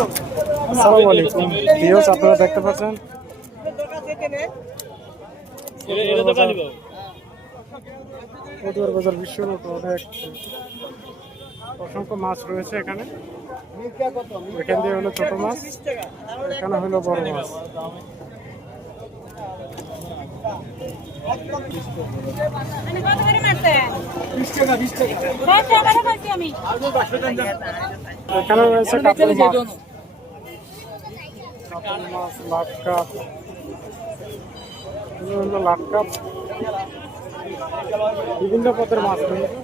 আসসালামু আলাইকুম ভিউয়ার্স, আপনারা দেখতে পাচ্ছেন পটুয়ার বাজার বিশ্ব রোড। অনেক অসংখ্য মাছ রয়েছে এখানে। এখান দিয়ে হলো ছোট মাছ, এখানে হলো বড় মাছ। এখানে রয়েছে কাতল মাছ, লাট কাপ, লাট কাপ, বিভিন্ন পদের মাছ রয়েছে।